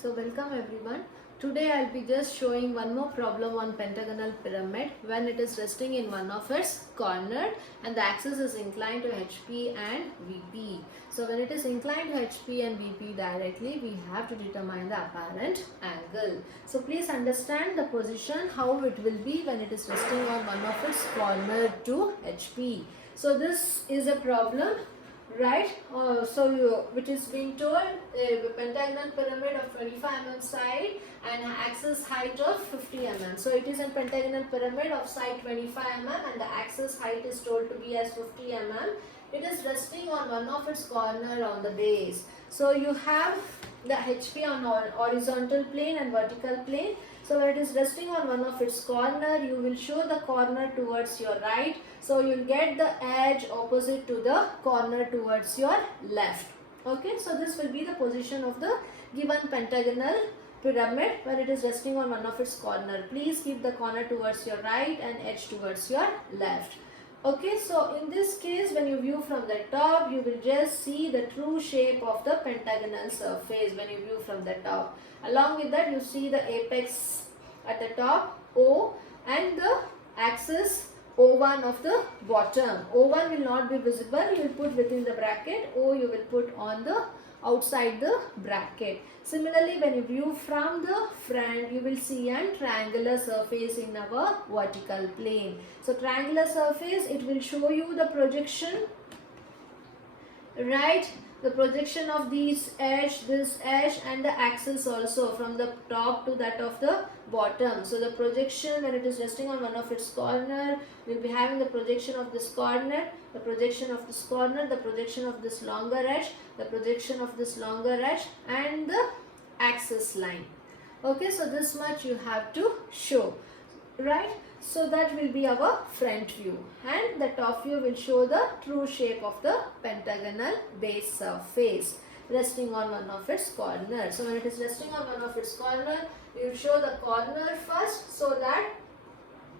So welcome everyone. Today I'll be just showing one more problem on pentagonal pyramid when it is resting in one of its corner and the axis is inclined to HP and VP. So when it is inclined to HP and VP directly, we have to determine the apparent angle. So please understand the position, how it will be when it is resting on one of its corner to HP. So this is a problem, right? Which is being told a pentagonal pyramid of 25 mm side and axis height of 50 mm. So it is a pentagonal pyramid of side 25 mm and the axis height is told to be as 50 mm. It is resting on one of its corner on the base. So you have the HP on horizontal plane and vertical plane. So when it is resting on one of its corner, you will show the corner towards your right. So you will get the edge opposite to the corner towards your left. Okay, so this will be the position of the given pentagonal pyramid when it is resting on one of its corner. Please keep the corner towards your right and edge towards your left. Okay, so in this case, when you view from the top, you will just see the true shape of the pentagonal surface when you view from the top. Along with that, you see the apex at the top, O, and the axis O1 of the bottom. O1 will not be visible, you will put within the bracket, O you will put on the outside the bracket. Similarly, when you view from the front, you will see a triangular surface in our vertical plane. So triangular surface, it will show you the projection, right? The projection of this edge and the axis also from the top to that of the bottom. So the projection when it is resting on one of its corner, we will be having the projection of this corner, the projection of this corner, the projection of this longer edge, the projection of this longer edge and the axis line. Okay, so this much you have to show, right? So that will be our front view and the top view will show the true shape of the pentagonal base surface resting on one of its corners. So when it is resting on one of its corner, you will show the corner first so that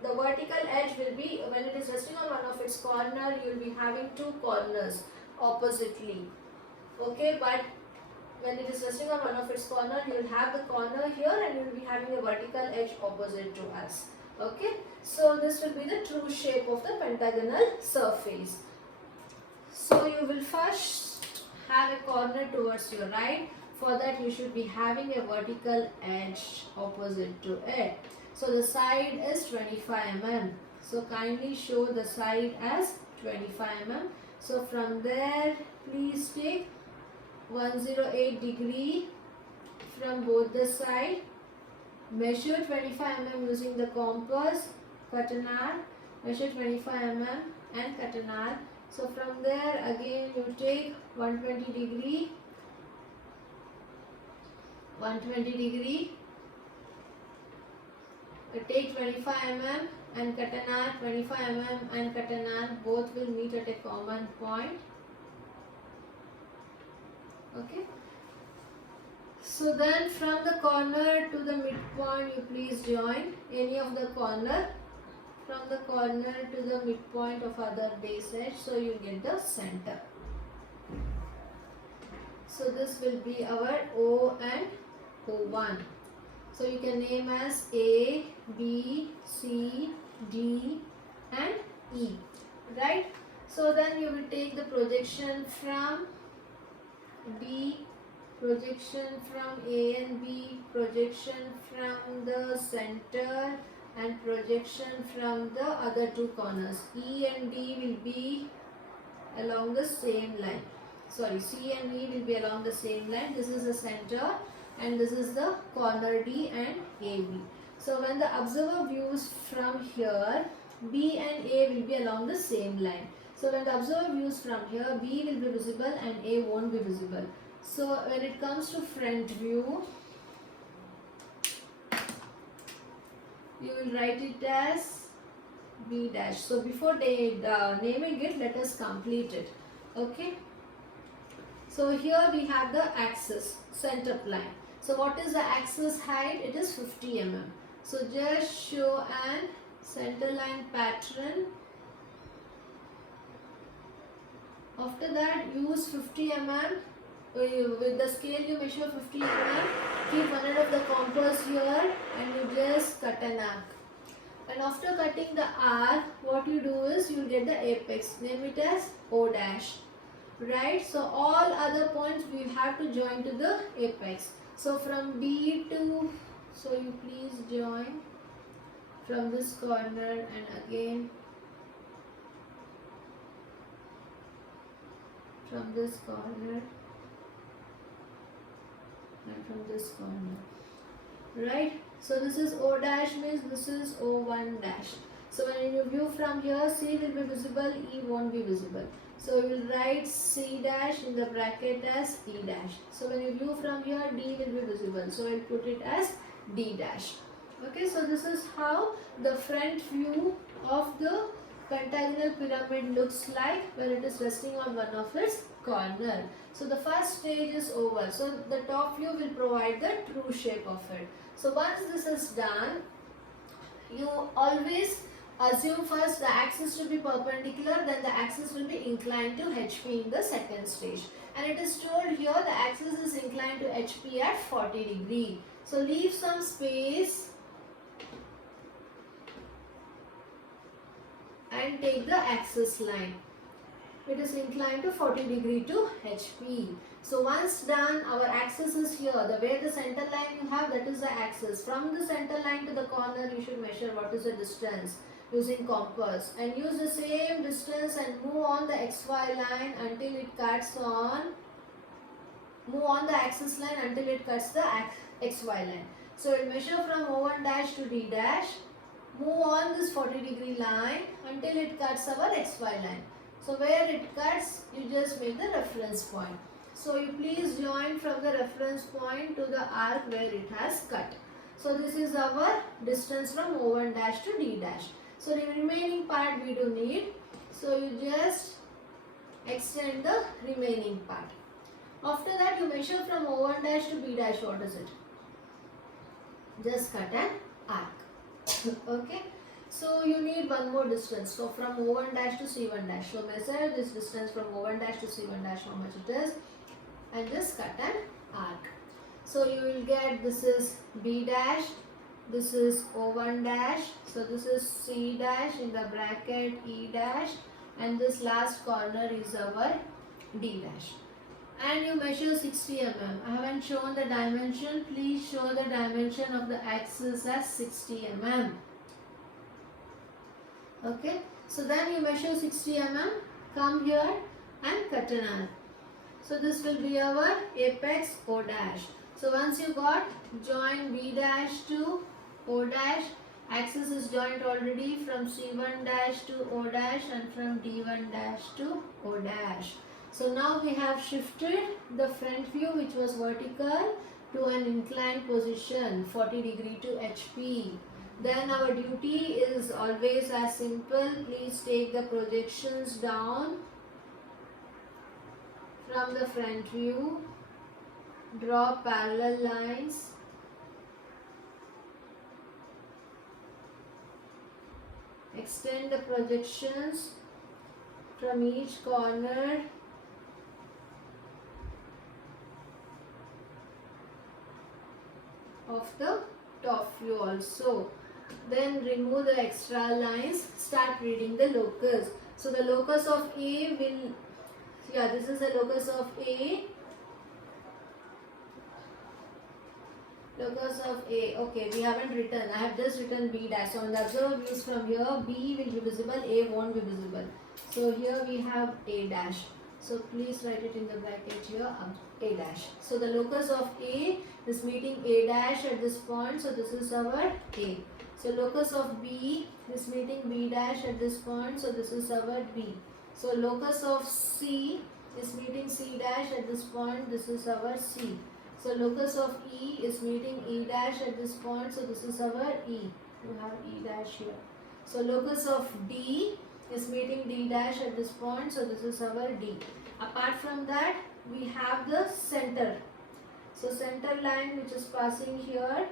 the vertical edge will be, when it is resting on one of its corner, you will be having two corners oppositely. Okay, but when it is resting on one of its corner, you will have the corner here and you will be having a vertical edge opposite to us. Okay, so this will be the true shape of the pentagonal surface. So you will first have a corner towards your right. For that you should be having a vertical edge opposite to it. So the side is 25 mm. So kindly show the side as 25 mm. So from there please take 108 degree from both the side. Measure 25 mm using the compass, cut an arc, measure 25 mm and cut an arc. So from there again you take 120 degree, you take 25 mm and cut an arc, 25 mm and cut an arc, both will meet at a common point. Okay. So then from the corner to the midpoint, you please join any of the corner from the corner to the midpoint of other base edge, so you get the center. So this will be our O and O1. So you can name as A, B, C, D and E, right? So then you will take the projection from D, projection from A and B, projection from the center and projection from the other two corners. E and D will be along the same line. Sorry, C and E will be along the same line. This is the center and this is the corner D and AB. So when the observer views from here, B and A will be along the same line. So when the observer views from here, B will be visible and A won't be visible. So when it comes to front view, you will write it as B dash. So before naming it, let us complete it. Okay. So here we have the axis, center line. So what is the axis height? It is 50 mm. So just show an center line pattern. After that use 50 mm with the scale you measure 50 mm, keep one end of the compass here and you just cut an arc. And after cutting the arc, what you do is you will get the apex. Name it as O dash. Right? So all other points we have to join to the apex. So from B to, so you please join from this corner and again from this corner and from this corner. Right? So this is O dash means this is O1 dash. So when you view from here, C will be visible, E won't be visible. So we will write C dash in the bracket as E dash. So when you view from here, D will be visible. So we'll put it as D dash. Okay, so this is how the front view of the pentagonal pyramid looks like when it is resting on one of its corner. So the first stage is over. So the top view will provide the true shape of it. So once this is done, you always assume first the axis to be perpendicular, then the axis will be inclined to HP in the second stage. And it is told here the axis is inclined to HP at 40 degree. So leave some space and take the axis line. It is inclined to 40 degree to HP. So once done, our axis is here. The way the center line you have, that is the axis. From the center line to the corner, you should measure what is the distance using compass. And use the same distance and move on the XY line until it cuts on. Move on the axis line until it cuts the XY line. So it measure from O1 dash to D dash. Move on this 40 degree line until it cuts our XY line. So where it cuts, you just make the reference point. So you please join from the reference point to the arc where it has cut. So this is our distance from O1 dash to D dash. So the remaining part we do need. So you just extend the remaining part. After that you measure from O1 dash to B dash. What is it? Just cut an arc. Okay. So you need one more distance. So from O1 dash to C1 dash. So measure this distance from O1 dash to C1 dash, how much it is, and just cut an arc. So you will get, this is B dash, this is O1 dash, so this is C dash in the bracket E dash, and this last corner is our D dash. And you measure 60 mm. I haven't shown the dimension. Please show the dimension of the axis as 60 mm. Okay, so then you measure 60 mm, come here and cut an arc. So this will be our apex O dash. So once you got, join B dash to O dash. Axis is joined already from C1 dash to O dash and from D1 dash to O dash. So now we have shifted the front view, which was vertical, to an inclined position 40 degree to HP. Then our duty is always as simple. Please take the projections down from the front view. Draw parallel lines. Extend the projections from each corner. Of the top view also. Then remove the extra lines. Start reading the locus. So the locus of A will, this is the locus of A. Locus of A. Okay, we haven't written. I have just written B dash. So on the observed views from here, B will be visible, A won't be visible. So here we have A dash. So please write it in the bracket here, A dash. So the locus of A is meeting A dash at this point. So this is our A. So locus of B is meeting B dash at this point. So this is our B. So locus of C is meeting C dash at this point. This is our C. So locus of E is meeting E dash at this point. So this is our E. You have E dash here. So locus of D is meeting D dash at this point. So this is our D. Apart from that, we have the center. So center line which is passing here.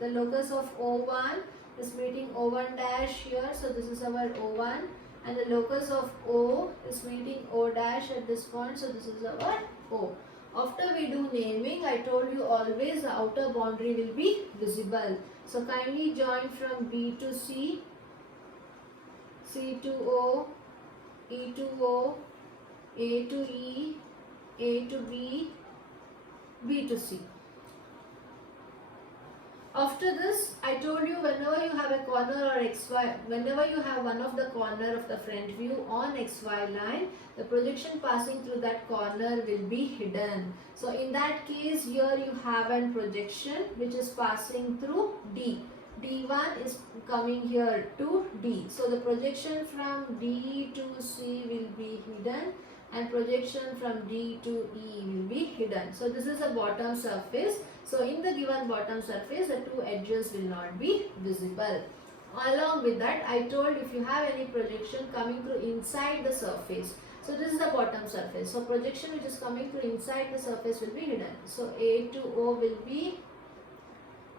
The locus of O1 is meeting O1 dash here. So this is our O1. And the locus of O is meeting O dash at this point. So this is our O. After we do naming, I told you always the outer boundary will be visible. So kindly join from B to C, C to O, E to O, A to E, A to B, B to C. After this, I told you whenever you have a corner or XY, whenever you have one of the corner of the front view on XY line, the projection passing through that corner will be hidden. So in that case, here you have a projection which is passing through D. D1 is coming here to D. So the projection from D to C will be hidden and projection from D to E will be hidden. So this is a bottom surface. So in the given bottom surface, the two edges will not be visible. Along with that, I told if you have any projection coming through inside the surface. So this is the bottom surface. So projection which is coming through inside the surface will be hidden. So A to O will be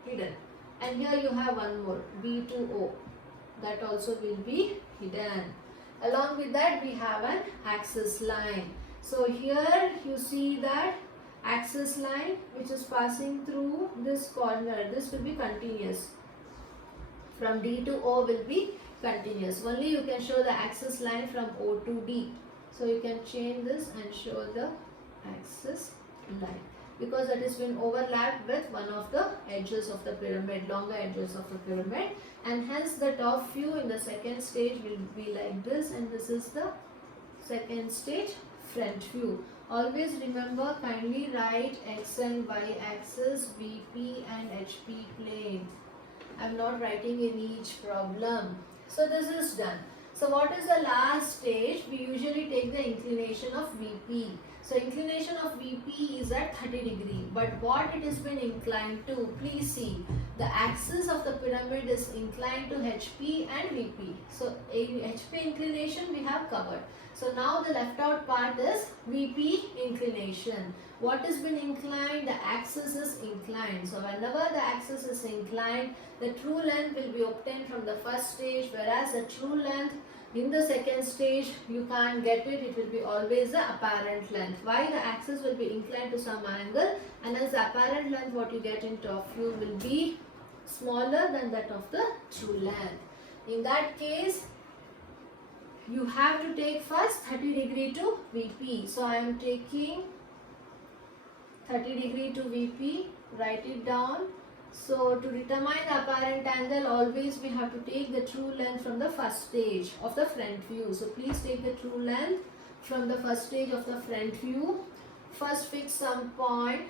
hidden. And here you have one more, B to O. That also will be hidden. Along with that, we have an axis line. So here you see that axis line which is passing through this corner. This will be continuous. From D to O will be continuous. Only you can show the axis line from O to D. So you can change this and show the axis line, because it has been overlapped with one of the edges of the pyramid, longer edges of the pyramid, and hence the top view in the second stage will be like this, and this is the second stage front view. Always remember, kindly write x and y axis, VP and HP plane. I am not writing in each problem. So this is done. So what is the last stage? We usually take the inclination of VP. So inclination of VP is at 30 degree. But what it has been inclined to? Please see. The axis of the pyramid is inclined to HP and VP. So HP inclination we have covered. So now the left out part is VP inclination. What has been inclined? The axis is inclined. So whenever the axis is inclined, the true length will be obtained from the first stage, whereas the true length in the second stage you can't get it. It will be always the apparent length. Why? The axis will be inclined to some angle, and as the apparent length what you get in top view will be smaller than that of the true length. In that case, you have to take first 30 degree to VP. So I am taking 30 degree to VP, write it down. So to determine the apparent angle, always we have to take the true length from the first stage of the front view. So please take the true length from the first stage of the front view. First fix some point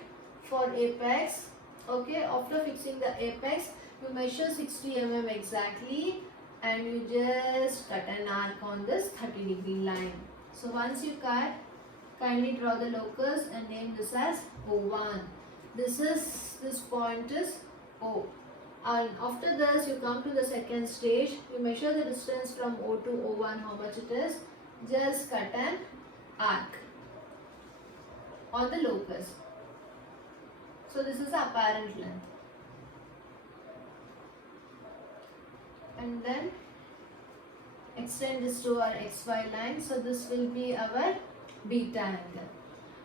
for apex. Okay, after fixing the apex, you measure 60 mm exactly, and you just cut an arc on this 30 degree line. So once you cut, kindly draw the locus and name this as O1. This point is O. And after this, you come to the second stage. You measure the distance from O to O1, how much it is. Just cut an arc on the locus. So this is the apparent length. And then extend this to our XY line. So this will be our beta angle.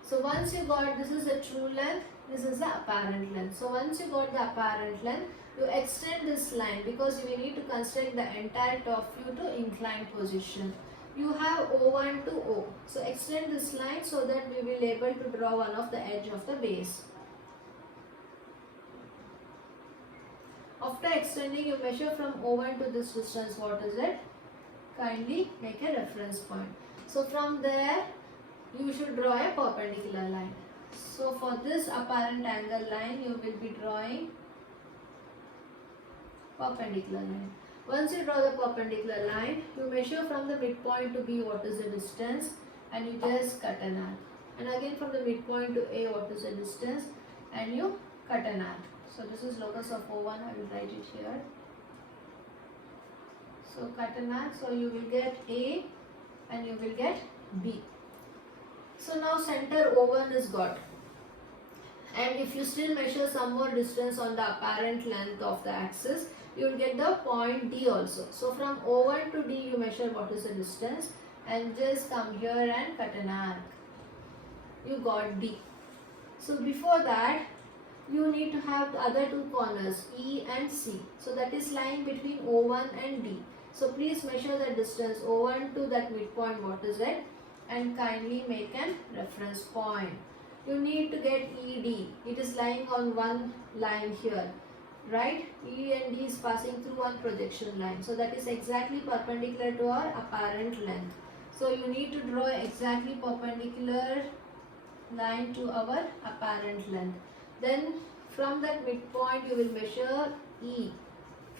So once you got, this is the true length, this is the apparent length. So once you got the apparent length, you extend this line, because we need to construct the entire top view to inclined position. You have O1 to O. So extend this line so that we will be able to draw one of the edge of the base. After extending, you measure from O1 to this distance. What is it? Kindly make a reference point. So from there, you should draw a perpendicular line. So for this apparent angle line, you will be drawing perpendicular line. Once you draw the perpendicular line, you measure from the midpoint to B what is the distance, and you just cut an arc. And again from the midpoint to A what is the distance, and you cut an arc. So this is locus of O1, I will write it here. So cut an arc, so you will get A and you will get B. So now center O1 is got. And if you still measure some more distance on the apparent length of the axis, you will get the point D also. So from O1 to D you measure what is the distance, and just come here and cut an arc. You got D. So before that, you need to have the other two corners E and C. So that is lying between O1 and D. So please measure the distance O1 to that midpoint, what is it, and kindly make an reference point. You need to get ED. It is lying on one line here, right? E and D is passing through one projection line. So that is exactly perpendicular to our apparent length. So you need to draw exactly perpendicular line to our apparent length. Then from that midpoint you will measure E.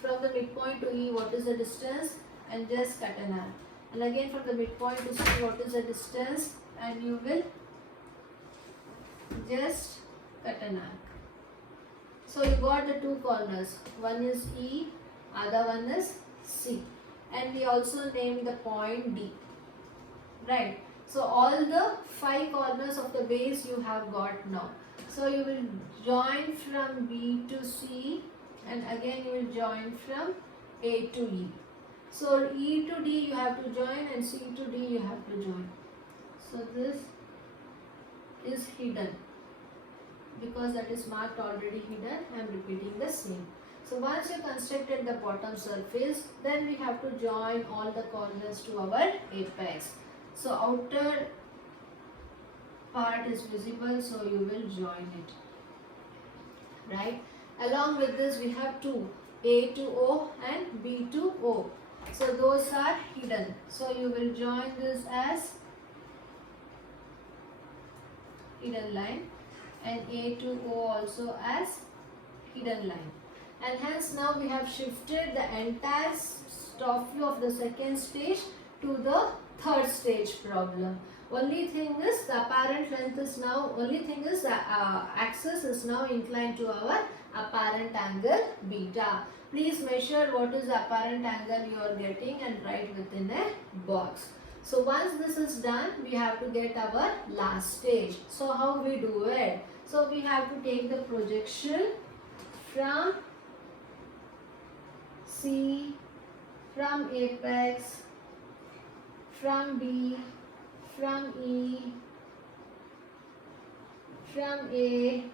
From the midpoint to E, what is the distance, and just cut an arc. And again from the midpoint to C, what is the distance, and you will just cut an arc. So you got the two corners. One is E, other one is C. And we also named the point D. Right. So all the 5 corners of the base you have got now. So you will join from B to C, and again you will join from A to E. So E to D you have to join, and C to D you have to join. So this is hidden. Because that is marked already hidden, I am repeating the same. So once you constructed the bottom surface, then we have to join all the corners to our apex. So outer part is visible, so you will join it, right? Along with this we have two, A to O and B to O. So those are hidden. So you will join this as hidden line, and A to O also as hidden line. And hence now we have shifted the entire top view of the second stage to the third stage problem. Only thing is the apparent length is now, only thing is the axis is now inclined to our apparent angle beta. Please measure what is the apparent angle you are getting and write within a box. So once this is done, we have to get our last stage. So how we do it? So we have to take the projection from C, from apex, from B, from E, from A,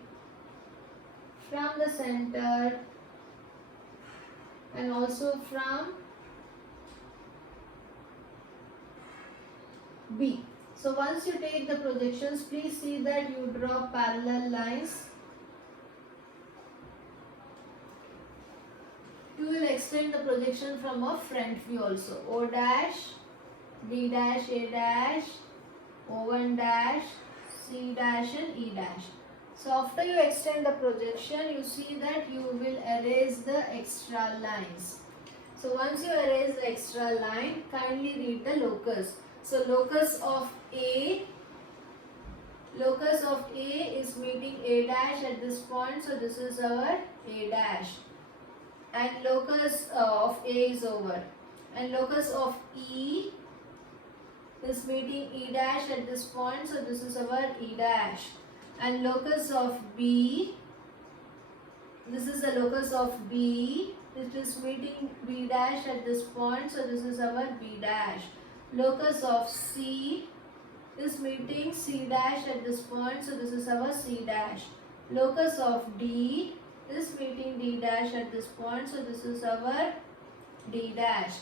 from the center, and also from B. So once you take the projections, please see that you draw parallel lines. You will extend the projection from a front view also. O dash, B dash, A dash, O1 dash, C dash and E dash. So after you extend the projection, you see that you will erase the extra lines. So once you erase the extra line, kindly read the locus. So locus of A is meeting A dash at this point. So this is our A dash. And locus of A is over. And locus of E is meeting E dash at this point. So this is our E dash. And locus of B, this is the locus of B. It is meeting B dash at this point. So this is our B dash. Locus of C is meeting C dash at this point, so this is our C dash. Locus of D is meeting D dash at this point, so this is our D dash.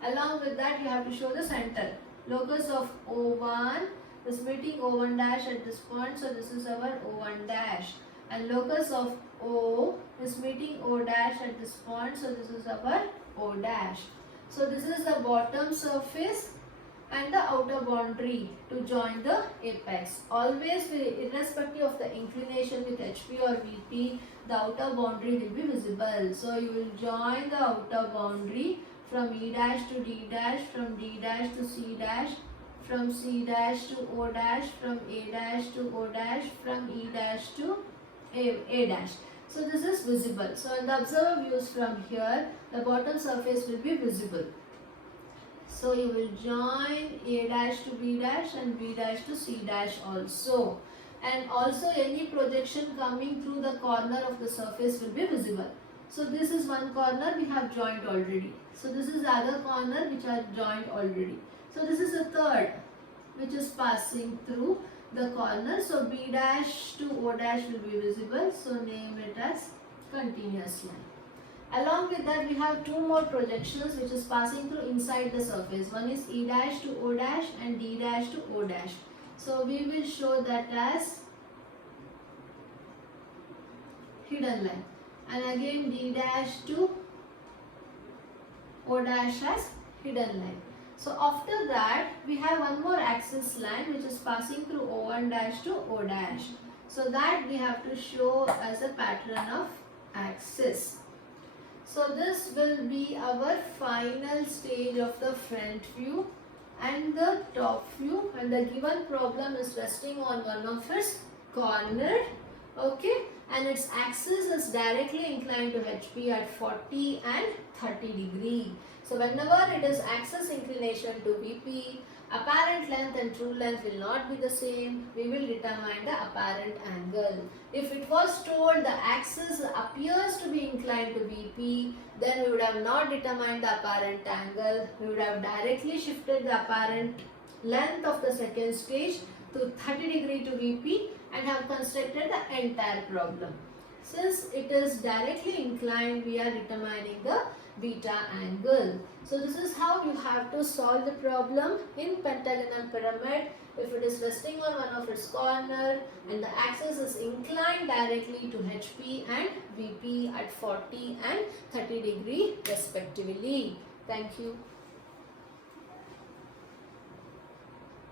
Along with that, you have to show the center. Locus of O1 is meeting O1 dash at this point, so this is our O1 dash. And locus of O is meeting O dash at this point, so this is our O dash. So this is the bottom surface and the outer boundary to join the apex. Always, irrespective of the inclination with HP or VP, the outer boundary will be visible. So you will join the outer boundary from E dash to D dash, from D dash to C dash, from C dash to O dash, from A dash to O dash, from E dash to A dash. So this is visible. So in the observer views from here, the bottom surface will be visible. So you will join A dash to B dash and B dash to C dash also. And also any projection coming through the corner of the surface will be visible. So this is one corner we have joined already. So this is the other corner which are joined already. So this is a third which is passing through the corner. So B dash to O dash will be visible. So name it as continuous line. Along with that, we have two more projections which is passing through inside the surface. One is E dash to O dash and D dash to O dash. So we will show that as hidden line. And again D dash to O dash as hidden line. So after that, we have one more axis line which is passing through O1 dash to O dash. So that we have to show as a pattern of axis. So this will be our final stage of the front view and the top view, and the given problem is resting on one of its corner, okay, and its axis is directly inclined to HP at 40 and 30 degree. So whenever it is axis inclination to VP, apparent length and true length will not be the same. We will determine the apparent angle. If it was told the axis appears to be inclined to VP, then we would have not determined the apparent angle. We would have directly shifted the apparent length of the second stage to 30 degree to VP and have constructed the entire problem. Since it is directly inclined, we are determining the beta angle. So this is how you have to solve the problem in pentagonal pyramid. If it is resting on one of its corner and the axis is inclined directly to HP and VP at 40 and 30 degree respectively. Thank you.